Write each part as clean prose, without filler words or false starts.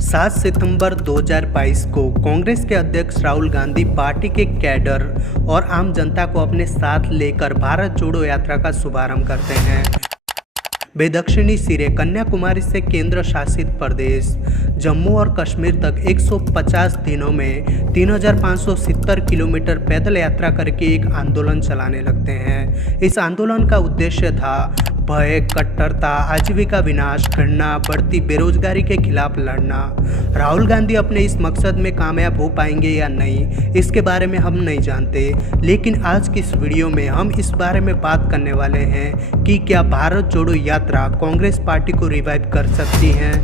7 सितंबर 2022 को कांग्रेस के अध्यक्ष राहुल गांधी पार्टी के कैडर और आम जनता को अपने साथ लेकर भारत जोड़ो यात्रा का शुभारंभ करते हैं। वे दक्षिणी सिरे कन्याकुमारी से केंद्र शासित प्रदेश जम्मू और कश्मीर तक 150 दिनों में 3570 किलोमीटर पैदल यात्रा करके एक आंदोलन चलाने लगते हैं। इस आंदोलन का उद्देश्य था भय, कट्टरता, आजीविका विनाश, घृणा, बढ़ती बेरोजगारी के खिलाफ लड़ना। राहुल गांधी अपने इस मकसद में कामयाब हो पाएंगे या नहीं, इसके बारे में हम नहीं जानते, लेकिन आज की इस वीडियो में हम इस बारे में बात करने वाले हैं कि क्या भारत जोड़ो यात्रा कांग्रेस पार्टी को रिवाइव कर सकती है।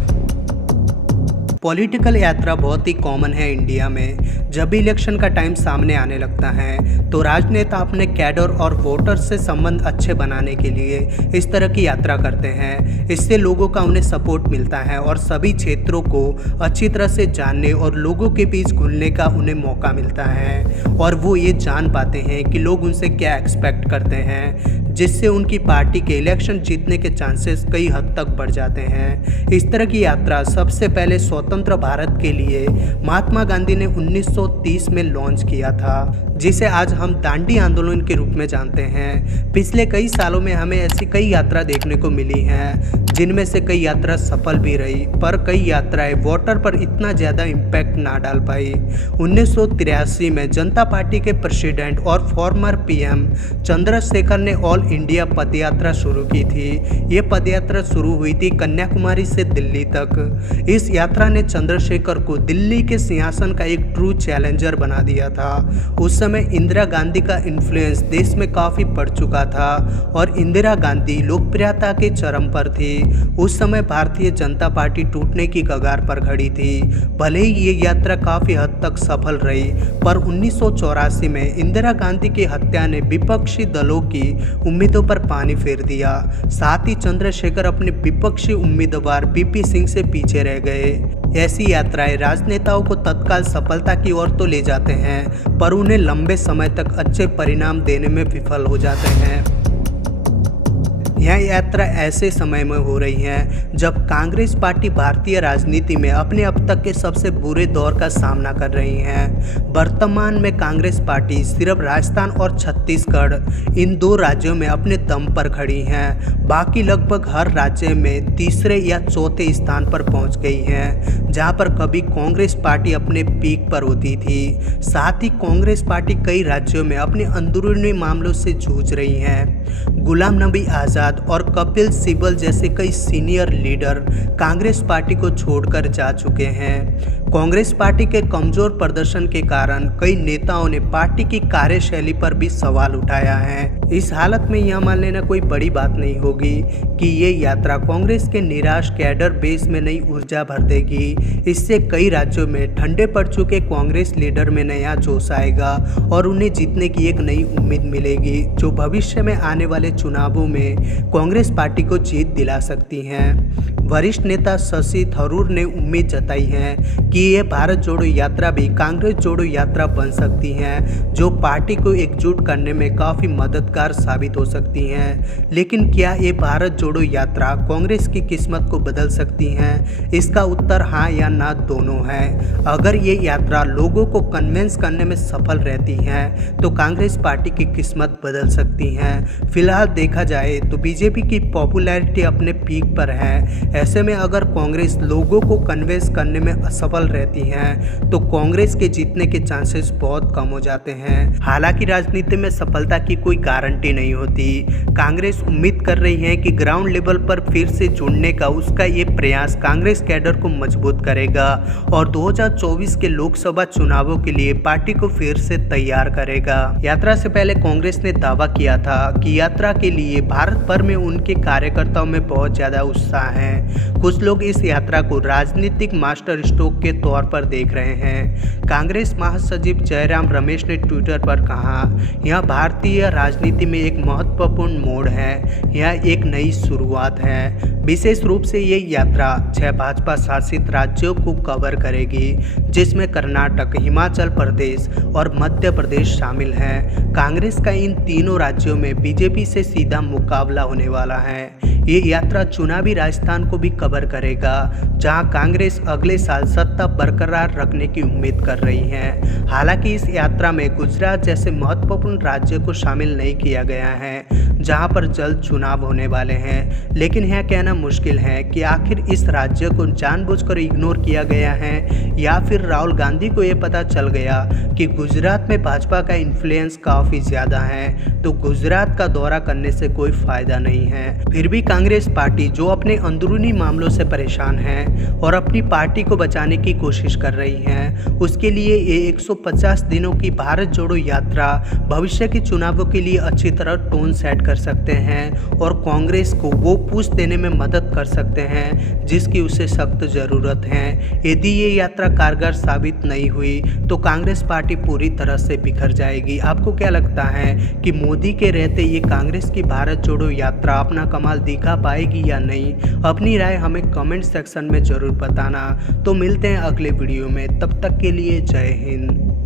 पॉलिटिकल यात्रा बहुत ही कॉमन है इंडिया में। जब भी इलेक्शन का टाइम सामने आने लगता है तो राजनेता अपने कैडर और वोटर से संबंध अच्छे बनाने के लिए इस तरह की यात्रा करते हैं। इससे लोगों का उन्हें सपोर्ट मिलता है और सभी क्षेत्रों को अच्छी तरह से जानने और लोगों के बीच घुलने का उन्हें मौका मिलता है और वो ये जान पाते हैं कि लोग उनसे क्या एक्सपेक्ट करते हैं, जिससे उनकी पार्टी के इलेक्शन जीतने के चांसेस कई हद तक बढ़ जाते हैं। इस तरह की यात्रा सबसे पहले स्वतंत्र भारत के लिए महात्मा गांधी ने 1930 में लॉन्च किया था, जिसे आज हम दांडी आंदोलन के रूप में जानते हैं। पिछले कई सालों में हमें ऐसी कई यात्रा देखने को मिली हैं, जिनमें से कई यात्रा सफल भी रही, पर कई यात्राएं वोटर पर इतना ज़्यादा इम्पैक्ट ना डाल पाई। 1983 में जनता पार्टी के प्रेसिडेंट और फॉर्मर पीएम चंद्रशेखर ने ऑल इंडिया पदयात्रा शुरू की थी। ये पदयात्रा शुरू हुई थी कन्याकुमारी से दिल्ली तक। इस यात्रा ने चंद्रशेखर को दिल्ली के सिंहासन का एक ट्रू चैलेंजर बना दिया था। उस समय इंदिरा गांधी का इन्फ्लुएंस देश में काफ़ी बढ़ चुका था और इंदिरा गांधी लोकप्रियता के चरम पर थी। उस समय भारतीय जनता पार्टी टूटने की कगार पर खड़ी थी। भले ही ये यात्रा काफ़ी हद तक सफल रही, पर 1984 में इंदिरा गांधी की हत्या ने विपक्षी दलों की उम्मीदों पर पानी फेर दिया। साथ ही चंद्रशेखर अपने विपक्षी उम्मीदवार बीपी सिंह से पीछे रह गए। ऐसी यात्राएं राजनेताओं को तत्काल सफलता की ओर तो ले जाते हैं, पर उन्हें लंबे समय तक अच्छे परिणाम देने में विफल हो जाते हैं। यह यात्रा ऐसे समय में हो रही है जब कांग्रेस पार्टी भारतीय राजनीति में अपने अब तक के सबसे बुरे दौर का सामना कर रही है। वर्तमान में कांग्रेस पार्टी सिर्फ राजस्थान और छत्तीसगढ़ इन दो राज्यों में अपने दम पर खड़ी हैं। बाकी लगभग हर राज्य में तीसरे या चौथे स्थान पर पहुंच गई है, जहां पर कभी कांग्रेस पार्टी अपने पीक पर होती थी। साथ ही कांग्रेस पार्टी कई राज्यों में अपने अंदरूनी मामलों से जूझ रही है। गुलाम नबी आज़ाद और कपिल सिब्बल जैसे कई सीनियर लीडर कांग्रेस पार्टी को छोड़कर जा चुके हैं। कांग्रेस पार्टी के कमजोर प्रदर्शन के कारण कई नेताओं ने पार्टी की कार्यशैली पर भी सवाल उठाया है। इस हालत में यह मान लेना कोई बड़ी बात नहीं होगी कि ये यात्रा कांग्रेस के निराश कैडर बेस में नई ऊर्जा भर देगी। इससे कई राज्यों में ठंडे पड़ चुके कांग्रेस लीडर में नया जोश आएगा और उन्हें जीतने की एक नई उम्मीद मिलेगी, जो भविष्य में आने वाले चुनावों में कांग्रेस पार्टी को जीत दिला सकती हैं। वरिष्ठ नेता शशि थरूर ने उम्मीद जताई है कि ये भारत जोड़ो यात्रा भी कांग्रेस जोड़ो यात्रा बन सकती है, जो पार्टी को एकजुट करने में काफ़ी मददगार साबित हो सकती हैं। लेकिन क्या ये भारत जोड़ो यात्रा कांग्रेस की किस्मत को बदल सकती है? इसका उत्तर हाँ या ना दोनों है। अगर ये यात्रा लोगों को कन्विंस करने में सफल रहती है तो कांग्रेस पार्टी की किस्मत बदल सकती है। फिलहाल देखा जाए तो बीजेपी की पॉपुलैरिटी अपने पीक पर है। ऐसे में अगर कांग्रेस लोगों को कन्विंस करने में असफल रहती है तो कांग्रेस के जीतने के चांसेस बहुत कम हो जाते हैं। हालांकि राजनीति में सफलता की कोई गारंटी नहीं होती। कांग्रेस उम्मीद कर रही है कि ग्राउंड लेवल पर फिर से जुड़ने का उसका ये प्रयास कांग्रेस कैडर को मजबूत करेगा और 2024 के लोकसभा चुनावों के लिए पार्टी को फिर से तैयार करेगा। यात्रा से पहले कांग्रेस ने दावा किया था कि यात्रा के लिए भारत भर में उनके कार्यकर्ताओं में बहुत ज़्यादा उत्साह है। कुछ लोग इस यात्रा को राजनीतिक मास्टर स्ट्रोक के तौर पर देख रहे हैं। कांग्रेस महासचिव जयराम रमेश ने ट्विटर पर कहा, यह भारतीय राजनीति में एक महत्वपूर्ण मोड़ है, यह एक नई शुरुआत है। विशेष रूप से ये यात्रा 6 भाजपा शासित राज्यों को कवर करेगी, जिसमें कर्नाटक, हिमाचल प्रदेश और मध्य प्रदेश शामिल हैं। कांग्रेस का इन तीनों राज्यों में बीजेपी से सीधा मुकाबला होने वाला है। ये यात्रा चुनावी राजस्थान को भी कवर करेगा, जहां कांग्रेस अगले साल सत्ता बरकरार रखने की उम्मीद कर रही है। हालांकि इस यात्रा में गुजरात जैसे महत्वपूर्ण राज्य को शामिल नहीं किया गया है, जहां पर जल्द चुनाव होने वाले हैं। लेकिन यह कहना मुश्किल है कि आखिर इस राज्य को जानबूझकर इग्नोर किया गया है या फिर राहुल गांधी को ये पता चल गया कि गुजरात में भाजपा का इन्फ्लुएंस काफ़ी ज़्यादा है, तो गुजरात का दौरा करने से कोई फ़ायदा नहीं है। फिर भी कांग्रेस पार्टी जो अपने अंदरूनी मामलों से परेशान है और अपनी पार्टी को बचाने की कोशिश कर रही है, उसके लिए ये 150 दिनों की भारत जोड़ो यात्रा भविष्य के चुनावों के लिए अच्छी तरह टोन सेट कर सकते हैं और कांग्रेस को वो पूछ देने में मदद कर सकते हैं जिसकी उसे सख्त ज़रूरत है। यदि ये यात्रा कारगर साबित नहीं हुई तो कांग्रेस पार्टी पूरी तरह से बिखर जाएगी। आपको क्या लगता है कि मोदी के रहते ये कांग्रेस की भारत जोड़ो यात्रा अपना कमाल दिखा पाएगी या नहीं? अपनी राय हमें कमेंट सेक्शन में ज़रूर बताना। तो मिलते हैं अगले वीडियो में, तब तक के लिए जय हिंद।